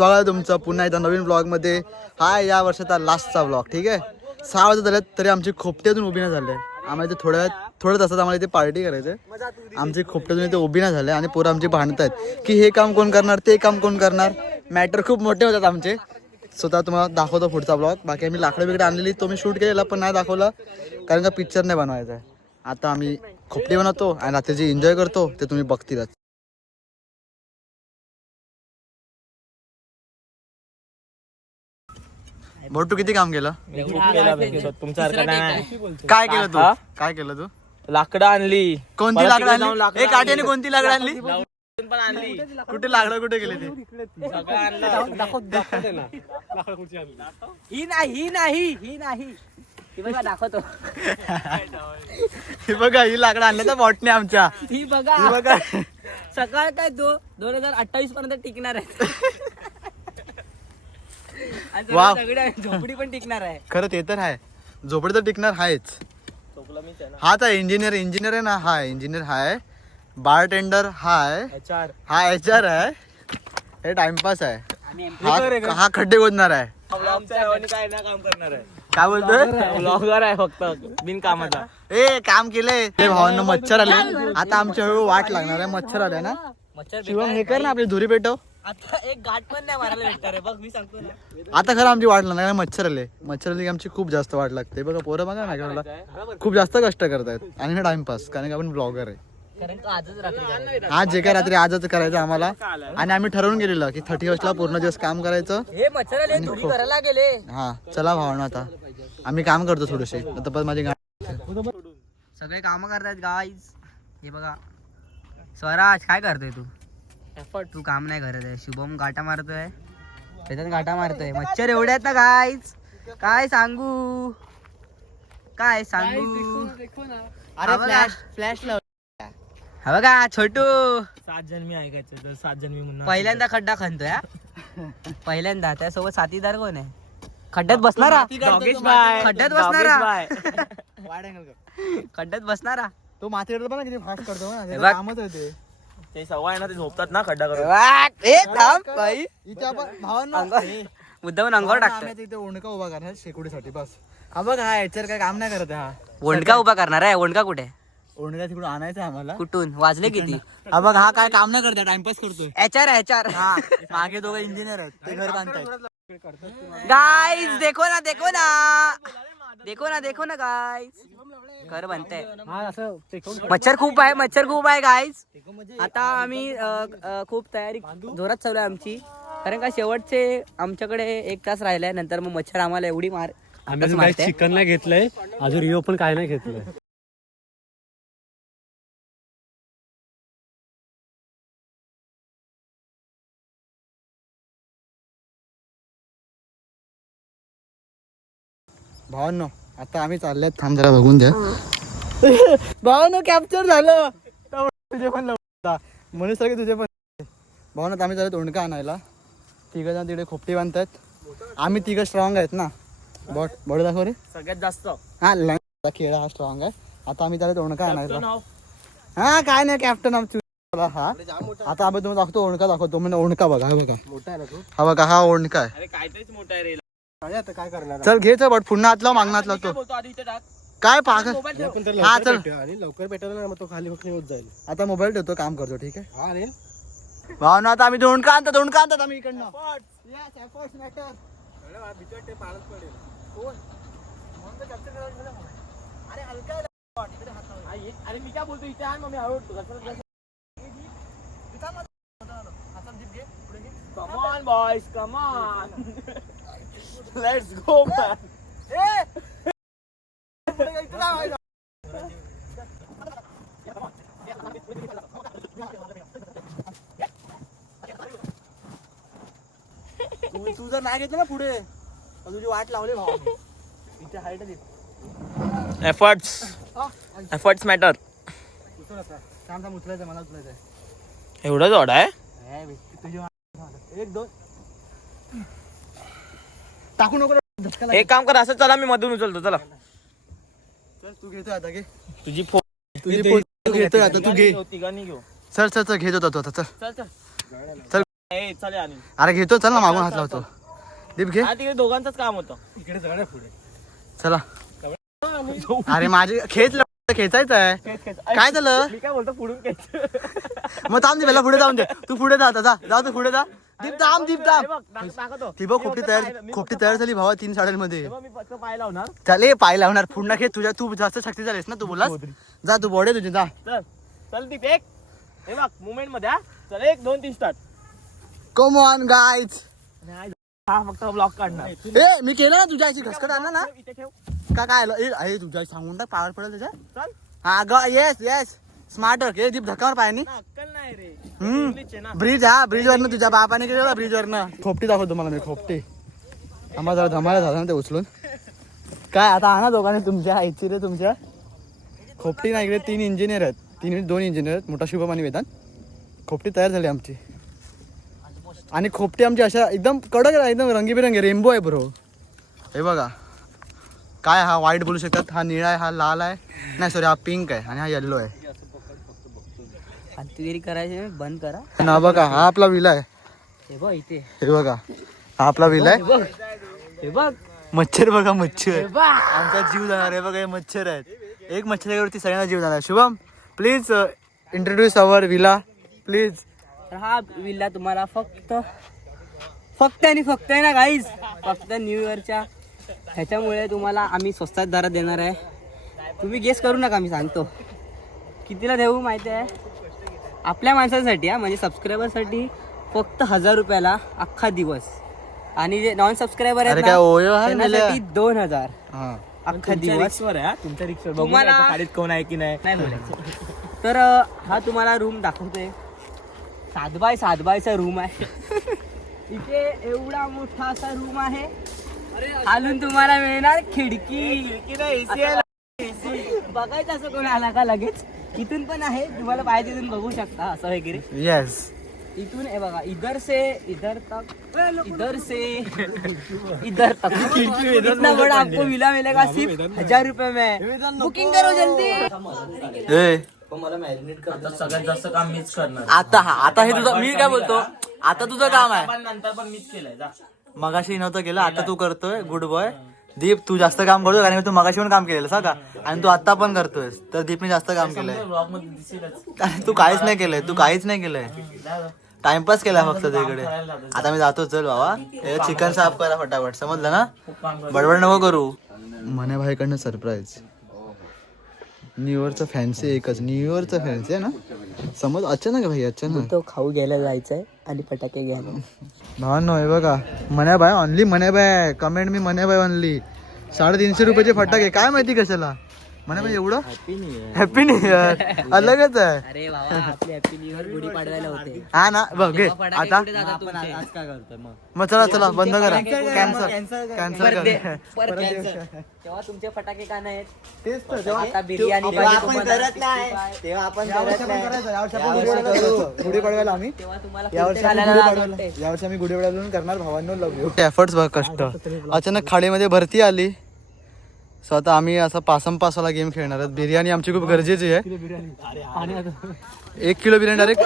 स्वागत आहे तुमचं पुन्हा एकदा नवीन ब्लॉगमध्ये. हा या वर्षाचा लास्टचा ब्लॉग. ठीक आहे, 6 वाजता झाल्यात तरी आमची खोपट्यातून उभी नाही झाली. आम्हाला ते थोड्या तासात आम्हाला इथे पार्टी करायचं आहे. आमची खोपट्यातून इथे उभी नाही झाली आणि पोरं आमची भांडत आहेत की हे काम कोण करणार, ते काम कोण करणार. मॅटर खूप मोठे होतात आमचे. स्वतः तुम्हाला दाखवतो पुढचा ब्लॉग. बाकी आम्ही लाकडं बिकडे आणलेली, तो मी शूट केलेला पण नाही दाखवला कारण का पिक्चर नाही बनवायचा आहे. आता आम्ही खोपटी बनवतो आणि रात्री जे एन्जॉय करतो ते तुम्ही बघतीलच. मोठू किती काम केलं? काय केलं तू? काय केलं तू? लाकडं आणली. कोणती लाकडं आणली? एक काठीने कोणती लाकडं आणली? कुठे लाकडं कुठे गेले ते? ही नाही दाखवतो. ही बघा, ही लाकडं आणल्या तर बॉटने आमच्या. ही बघा सकाळ काय 2028 पर्यंत टिकणार आहे. वाव. झोपडी पण टिकणार आहे. खरं ते तर आहे, झोपडी तर टिकणार आहेच. हाच आहे इंजिनियर आहे ना. हा इंजिनियर हाय, बारटेंडर हाय, हा HR आहे, हे टाइमपास आहे, हा खड्डे खोदणार आहे. काय ना काम करणार आहे. काय बोलतोय? ब्लॉगर आहे फक्त बिन कामाचा. काम केलंय ते भावांना. मच्छर आले आता आमच्या हळू वाट लागणार आहे. मच्छर आले ना. शिवम हे कर ना, आपली धुरी पेटव. आता एक गाठ पण नाही मारायला भेटणार आहे बघ, मी सांगतो ना. आता खरं आमची वाट लागणार. मच्छर आले की आमची खूप जास्त वाट लागते. बघा पोरं बघा ना, खूप जास्त कष्ट करतायत आणि हे टाइमपास कारण की आपण ब्लॉगर आहे. आज जे काय रात्री आजच करायचं आम्हाला. आणि आम्ही ठरवून गेलेलं की 31ला पूर्ण दिवस काम करायचं. हे मच्छर आले, धुरी करायला गेले. हा चला भावना, आता आम्ही काम करतो थोडेसे. आता पण माझी सगळे काम करतायत गाईज. हे बघा स्वराज काय करतोय तू? तू काम नाही करत आहे. शुभम गाठा मारतोय, त्याच्यात गाठा मारतोय. मच्छर एवढे आहेत ना गाईज, काय सांगू. फ्लॅश हा बघा छोटू 7 जन्मी ऐकायचं तर 7 जन्मी म्हणून पहिल्यांदा खड्डा खणतोय. पहिल्यांदा. त्यासोबत साथीदार कोण आहे? खड्ड्यात बसणारा. खड्ड्यात बसणारा. खड्ड्यात बसणारा. तो माती करतो पण किती फास्ट करतो ना. बघ. कामच आहे ते. ते सवय ना, ते झोपतात ना खड्डा करून. इथे आपण भावांना मुद्दाम अंगावर टाकतोय. तिथे ओंडका उभा करणार शेकोडीसाठी बस. हा बघ, हा याच्यावर काय काम नाही करत. हा ओंडका उभा करणार आहे. ओंडका कुठे? ओंडका तिकडून आणायचं आम्हाला. कुठून? वाजले किती? हा बघ, हा काय काम नाही करत, टाइमपास करतोय. HR. हा मागे दोघं इंजिनियर आहेत, ते घर बांधतायत. गाइस देखो ना गाइस, घर बनतंय. मच्छर खूप आहे गाइस. आता आम्ही खूप तयारी जोरात चालू आहे आमची. कारण का शेवटचे आमच्याकडे 1 तास राहिलाय. नंतर मग मच्छर आम्हाला एवढी आम्ही चिकन नाही घेतलंय अजून, रिओ पण काय नाही घेतलंय. भावांनो आता आम्ही चालल्यात. थांब जरा बघून द्या. भावांनो कॅप्चर झालं. तुझे पण लवकर म्हणून सगळे तुझे पण. भावांनो आम्ही चालत ओंडका आणायला. 3 जण तिकडे खोपटी बांधतात. आम्ही 3 स्ट्रॉंग आहेत ना. बॉडी दाखव रे. सगळ्यात जास्त हा खेळ हा स्ट्रॉंग आहे. आता आम्ही चालत ओंडका आणायला. हा काय नाही, कॅप्टन आमची. हा आता आम्ही तुम्हाला दाखवतो ओंडका दाखवतो. म्हणजे ओंडका बघा, हा बघा मोठा आहे. हा बघा, हा ओंडका आहे. काहीतरीच मोठा आहे रे. काय करणार. चल घे बट पुन्हा हातला मागणात लावतो. काय पागल. हा चल आणि लवकर भेटायला मग तो खाली फक्त होत जाईल. आता मोबाईल ठेवतो, काम करतो. ठीक आहे भावना. आता आम्ही दोंडका आणतात आम्ही इकडनं. अरे मी काय बोलतो, इथे आहे मग मी आवडतो. Come on boys, come on. Let's go man. तू जर नाही घेतलं ना पुढे तुझी वाट लावली भाऊ. इथे हाईट दे. Efforts matter. थांब उचलायचं, मला उचलायचं. एवढा जोड आहे. 1 2 टाकू नको. एक काम कर, असं चला मी मधून उचलतो. चला चल तू घेतोय आता. घे तुझी फोन घेतोय आता. तू घे. तिघांनी घेऊ. चल घेत होता तू आता. चल ए चल आणि अरे घेतो, चल ना मागून हात लावतो. दीप घे. हा तिकडे दोघांचंच काम होतं. इकडे जाणार पुढे. चला. अरे माझी खेचायचं आहे. काय झालं? मी काय बोलतो पुढून खेच. मग थांब दे, पहिला पुढे जाऊन दे. तू पुढे जा आता, जा तू पुढे जा. दीप थांब, दीप थांब. दाखवतो. ती बघ खोपटी तयार झाली भावा 3 साड्यांमध्ये. मी फक्त पाय लावणार. चाले पाय लावणार पुन्हा खेच. तू जास्त शक्ती झालीस ना, तू बोलास. जा तू बॉडी तुझी जा. चल चल दीप एक. हे बघ मुवमेंट मध्ये हा. चल 1 2 3 स्टार्ट. Come on guys. हा फक्त ब्लॉक काढणार. ए मी केलं ना तुझ्या आईची घसकट आणला ना. इथे ठेव. का काय आलं? ए अरे तुझ्या सांगून टाक, पावर पडेल त्याच्या. चल. हा ग येस स्मार्ट वर्क. दीप धक्कावर पायानी. अक्कल नाही रे. इंग्लिश आहे ना. ब्रिज ब्रिज वरनं तुझ्या बापाने केलं ब्रिज वरनं. खोपटी दाखवतो मला मी, खोपटी. आम्हाला जरा धमाला झाला ना ते उचलून. काय आता आणा दोघांनी तुमच्या आईची रे तुमच्या. खोपटी नाही, इकडे 3 इंजिनियर आहेत. 2 इंजिनियर आहेत, मोठा शुभम आणि वेदांत. खोपटी तयार झाली आमची. आणि खोपटी आमची अशा एकदम कडक आहे, एकदम रंगीबिरंगी रेनबो आहे ब्रो. हे बघा काय, हा व्हाईट बोलू शकतात, हा निळा आहे, हा लाल आहे, नाही सॉरी हा पिंक आहे, आणि हा येल्लो आहे. फालतूगिरी करायची बंद करा. ना बघा हा आपला विला आहे. हे बघ इथे. हे बघा हा आपला विला आहे. हे बघ मच्छर बघा, मच्छर. हे बघ. आमचा जीव जाणार आहे बघा, हे मच्छर आहेत. एक मच्छरावरती सगळ्यांना जीव जाणार. Shubham please introduce our villa please. तर हा विल्ला तुम्हाला फक्त आणि फक्त आहे ना गाईज, फक्त न्यू इयरच्या ह्याच्यामुळे तुम्हाला आम्ही स्वस्तात दरात देणार आहे. तुम्ही गेस करू नका, मी सांगतो कितीला देऊ माहिती आहे. आपल्या माणसांसाठी म्हणजे सबस्क्रायबरसाठी फक्त 1000 रुपयाला अख्खा दिवस. आणि जे नॉन सबस्क्रायबर आहेत अरे काय ना, ओयो हा त्यांच्यासाठी 2000 हा. अख्खा दिवस. रिक्सवर आहे हा. तुमच्या रिक्सवर बघू तुम्हाला- नका गाडीत कोण आहे की नाही. नाही बोलायचं. तर हा तुम्हाला रूम दाखवतोय. 7x7 चा रूम आहे. इथे एवढा मोठा असा रूम आहे. खालून तुम्हाला मिळणार खिडकी. बघायचं असं कोण आला का लगेच इथून पण आहे, तुम्हाला पाहिजे तिथून बघू शकता असं वगैरे. येस इथून हे बघा, इधर से इधर तक, इधर से इधर तक. इतना बड़ा आपको विला मिलेगा सिर्फ 1000 रुपए में. बुकिंग करो जल्दी. ए सगळ्यात जास्त काम मीच करणार. आता हे तुझं, मी काय बोलतो, आता तुझं काम आहे. पण नंतर पण मीच केलंय. जा. मगाशी नव्हतं केलं, आता तू करतोय. गुड बॉय दीप. तू जास्त काम करतोय कारण तू मगाशी पण काम केलेलं का, आणि तू आता पण करतोय. तर दीपने जास्त काम केलंय. ब्लॉग मध्ये दिसेलच. आणि तू काहीच नाही केलंय, टाइमपास केला फक्त तिकडे. आता मी जातो, चल बाबा. चिकन साफ करा फटाफट, समजलं ना. बडबड नको करू. मने भाईकडनं सरप्राईज. न्यू इयरचं फॅन्सी एकच, न्यू इयरचं फॅन्सी आहे ना. समज अचानक भाई, अचानक तो खाऊ घ्यायला जायचंय आणि फटाके घ्यायला. भावांनो हे बघा, मने भाई ऑनली, मने भाई कमेंट मी, मने भाई ऑनली. 350 रुपयाचे फटाके, काय माहिती कशाला. मने भाई एवढं हॅपी न्यू इयर अलगच आहे. अरे बाबा, आपले हॅपी न्यू इयर गुढी पाडवायला होते. हा ना बघ घे आता. आज काय करतोय मग? मग चला बंद करा, कॅन्सल करा. तेव्हा तुमचे फटाके का नाहीत? तेच तर, आता बिर्याणी तेव्हा आपण गुढी पाडवायला आम्ही, तेव्हा तुम्हाला यावर्षी कुर्ते आम्ही घालायला गुढी लाज पाडवायला, वाटते. यावर्षी आम्ही गुढी पाडवायला करणार. भावांनो लव यू. एफर्ट्स बघ, कष्ट. अचानक खाडीमध्ये भरती आली. सो आता आम्ही असा पासवाला गेम खेळणार आहोत. बिर्याणी आमची खूप गरजेची आहे. 1 किलो बिर्याणी डायरेक्ट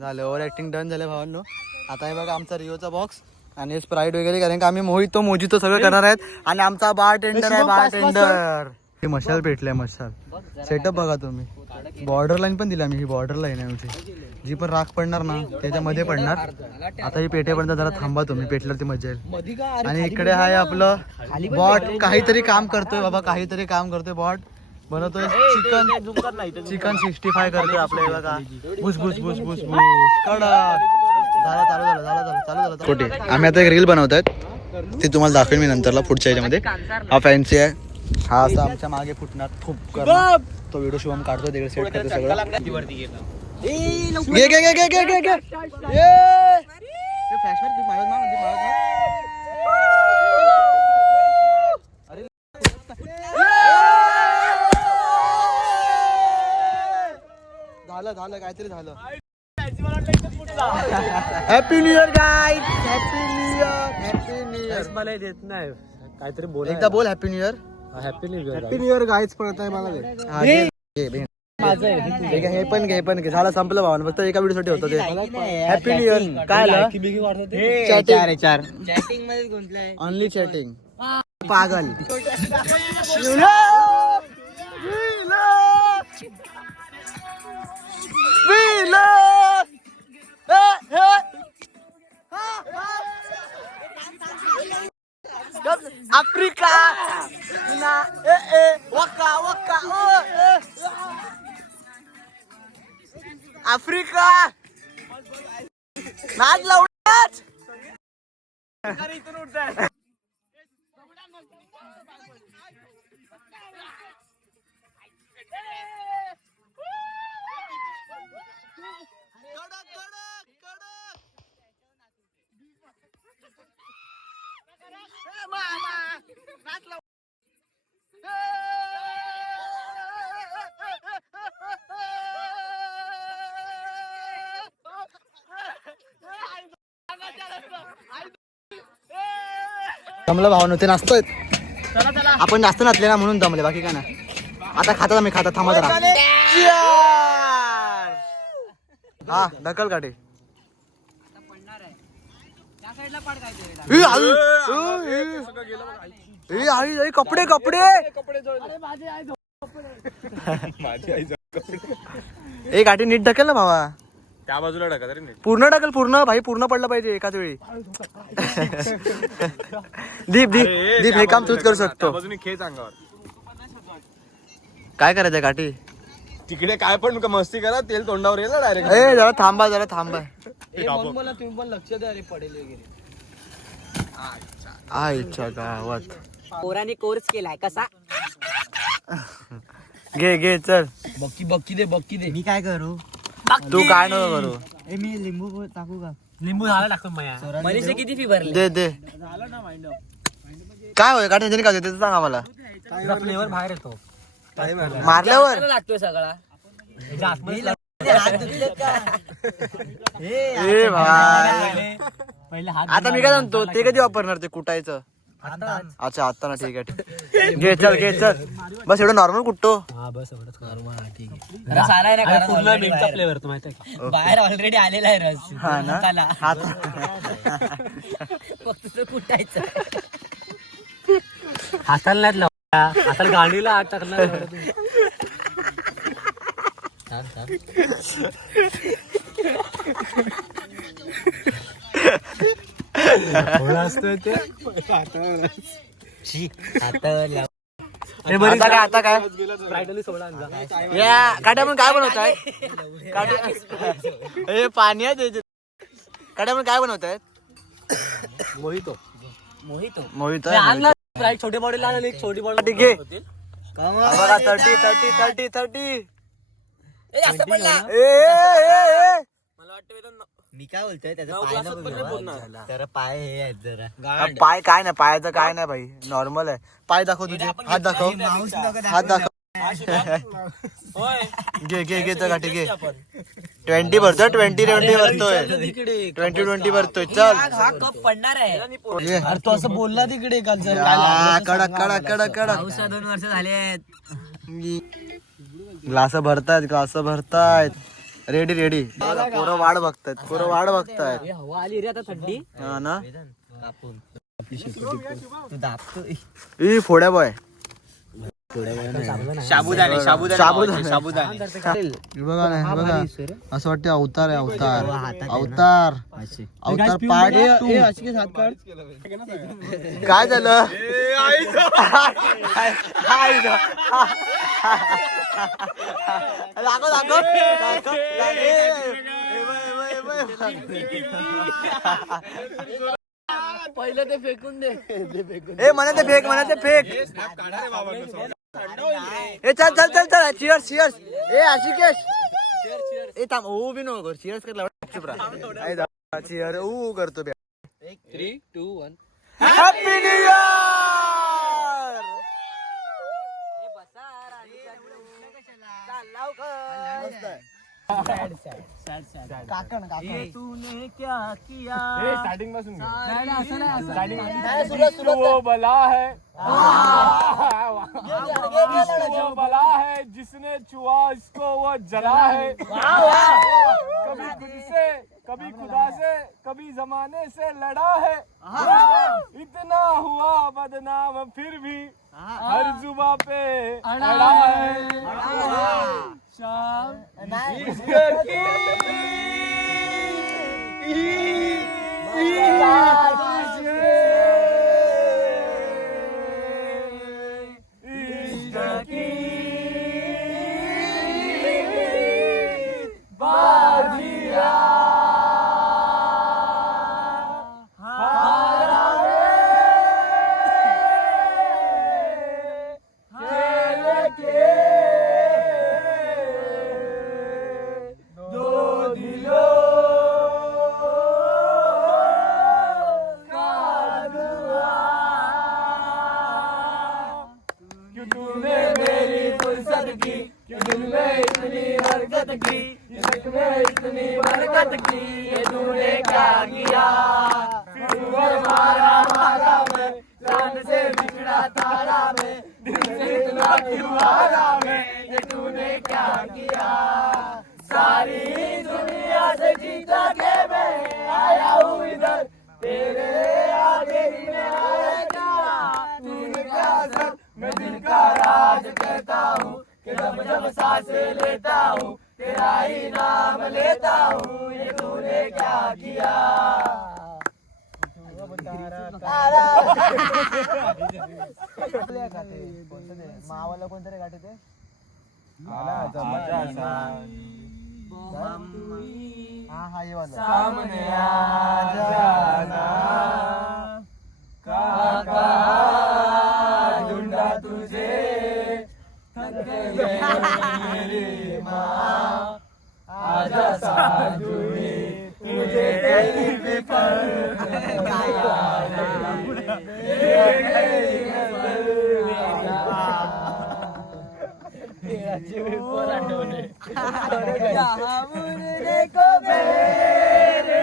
झालं. ओव्हर ऍक्टिंग डन झालं भावांनो. आता हे बघा आमचा रिओचा बॉक्स आणि स्प्राईट वगैरे, कारण की आम्ही मोहितो सगळं करणार आहेत. आणि आमचा बार टेंडर आहे, बार टेंडर. हे मशाल पेटलंय, मशाल सेटअप बघा तुम्ही. बॉर्डर लाईन पण दिली आम्ही. ही बॉर्डर लाईन आहे आमची, जी पण राख पडणार ना त्याच्यामध्ये पडणार. आता ही पेटेपर्यंत जरा थांबा तुम्ही, पेटल्यावर ती मजा येईल. आणि इकडे आहे आपलं बॉट, काहीतरी काम करतोय बाबा, काहीतरी काम करतोय. बॉट बनवतोय चिकन 65 करतोय आपल्या. हे बघा भुस भुस भुस भुस भुस कडक. चालू झालं. कुठे आम्ही आता एक रील बनवत आहेत, ते तुम्हाला दाखवेल मी नंतरला पुढच्या ह्याच्यामध्ये. हा फॅन्सी आहे, हा असा आमच्या मागे फुटणार खूप करणार. तो व्हिडिओ शिवम काढतो, तिकडे सेट करतो सगळं. घे झालं काहीतरी झालं. Happy new year guys, happy new year. मला देत नाही काहीतरी बोल. एकदा बोल happy new year. Happy new year. Happy new year guys पळत आहे मला. ठीक आहे, हे पण घे झालं संपलं भावानं फक्त एका व्हिडिओ साठी होतं ते. Happy new year. काय आलं चॅटिंग मध्ये गुंतलाय. Only chatting. पागल. आफ्रिका ना वका वका आफ्रिका नाच लावण्याच. जमलं भावानं ते नाचतोय. आपण जास्त नाचले ना म्हणून जमले, बाकी काय ना. आता खाता मी खाता थांबा जरा. हा ढकल काटे. कपडे कपडे ए गाठी नीट ढकल ना भावा. त्या बाजूला टाका तरी पूर्ण टाकल पूर्ण भाई, पूर्ण पडलं पाहिजे एकाच वेळी. दीप दीप दीप हे काम तूच करू शकतो. बाजूने खेच अंगावर. काय करायचं गाठी. तिकडे काय पण मस्ती करा, तेल तोंडावर येईल डायरेक्ट. ए जरा थांबा तुम्ही पण लक्ष द्या रे, पडेल वगैरे. आईच्या गावात पोराने कोर्स केलाय कसा. घे घे चल. बक्की दे. मी काय करू. तू काय नको करू. मी लिंबू टाकू का. लिंबू झाला टाकतो मनीषे किती फी भरली. दे दे. काय होय गाठी काय होते सांग आम्हाला. फ्लेवर बाहेर येतो मारल्यावर लागतोय सगळा. ए भाई आता मी काय सांगतो, ते कधी वापरणार ते कुटायचं. अच्छा आता ना, ठीक आहे घे चल बस एवढं नॉर्मल कुठतो. बस एवढंच नॉर्मल. ठीक आहे. पूर्ण मिल्कचा फ्लेवर तो माहिती आहे का. बाहेर ऑलरेडी आलेला आहे रस. हा ना. फक्त तो कुटायचं. हाताला नाही हाताला गाडीला आत टाकणार. असतोय ते आता काय या काट्या पण काय बनवताय. हे पाणी आहे काट्या पण काय बनवतायत. मोहितो छोटे बॉटल आणले. एक छोटी बॉटल ठीक आहे बघा. 30 मला वाटतं मी काय बोलतोय त्याचा पाय हे आहेत जरा. पाय काय नाही, पायाचं काय नाही भाई, नॉर्मल आहे. पाय दाखव तुझे, हात दाखव. घे तर गाठी घे. 20 भरतोय 20 भरतोय 20 भरतोय. चल हा कप पडणार आहे. अरे तो असं बोलला तिकडे काल. कडक 2 वर्ष झाले. ग्लास भरतायत. रेडी पोरं वाढ बघतायत. हवा आली रे आता थंडी. हा ना. तू दाबतोय. E फोड्या boy. साबुदाणे बघा असं वाटतं अवतार पार्ट 2. काय झालं. पहिलं ते फेकून दे. ए म्हणा ते फेक. ए चल चिअर्स. ए आशिकेश ए थांब. ओ बी नको चिअर्स कर. चिअर ऊ करतो. 3, 2, 1. Happy new year. काकण काकण तूने क्या किया स्टार्टिंग पासून घे. नाही, सुरुवात- सुरुवात वो बला है कर. वो बला है जिसने छुआ इसको वो जला है कभी खुद से कभी खुदा से कभी जमाने से लड़ा है इतना हुआ बदनाम फिर भी हर जुबा पे अड़ा है शाम मावाला कोणतरी गाठी ते हा हा ये वाला सामने आ जाना काका ढूंढा तुझे थक गई मेरी माँ आजा साजुए तुझे कहीं भी देखो मेरे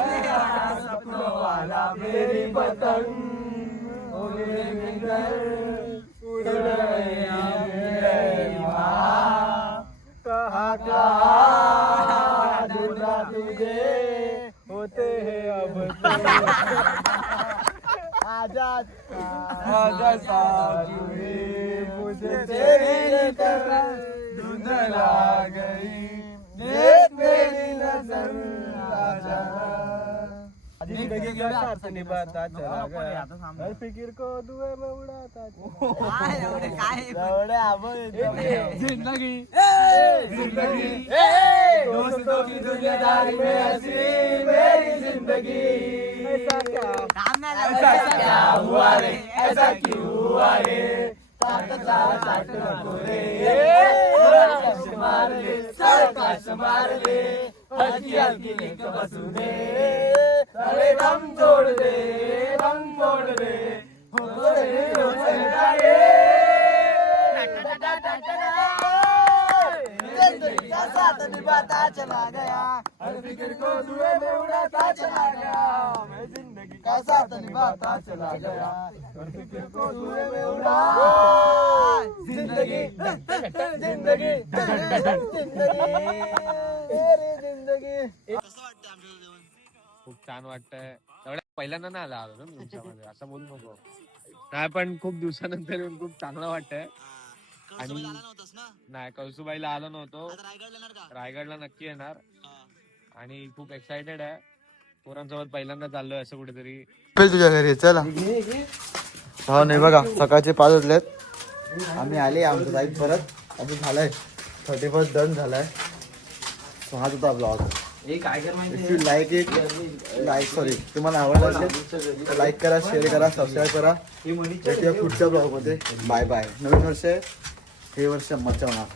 सपनों वाला मेरी पतंग उड़ रही है माँ कहाँ कहाँ ढूंढा तुझे होते हैं अब आजाद आजा साजुए मुझे तेरी तरह धुंधला गई देख मेरी नजर आजा जिंदगी के साथ निभाता चला गया हर फिक्र को दुए में उड़ाता जिंदगी जिंदगी दोस्तों की दुनियादारी में हंसी मेरी जिंदगी ऐसा क्या हुआ रे ऐसा क्यों हुआ रे साथ नको रे मार ले सरकश मार ले हल्की हल्की लिंक बसू दे अरे दम तोड़ दे हो रे साथ निभाता चला गया हर फिक्र को धुएं में उड़ाता चला गया मैं जिंदगी का साथ निभाता चला गया हर फिक्र को धुएं में उड़ा जिंदगी जिंदगी तेरी जिंदगी खूप छान वाटतंय एवढ्या पहिल्यांदा नाही आला आलो ना तुमच्यामध्ये असं बोलू नको नाही पण खूप दिवसानंतर येऊन खूप चांगलं वाटतंय आणि नाही कळसुबाईला आलो नव्हतो रायगडला नक्की येणार आणि खूप एक्साइटेड आहे पोरांसोबत पहिल्यांदा चाललोय असं कुठेतरी तुझ्या घरी चला हो नाही बघा सकाळचे 5 वाजलेत आम्ही आले आमचं जाईल परत अजून झालाय 31 डन झालाय सो हाच होता blog if you like it sorry तुम्हाला आवडला असेल तर लाईक करा शेअर करा सबस्क्राईब करा भेटूया पुढच्या ब्लॉग मध्ये बाय बाय नवीन वर्ष हे वर्ष मजा होणार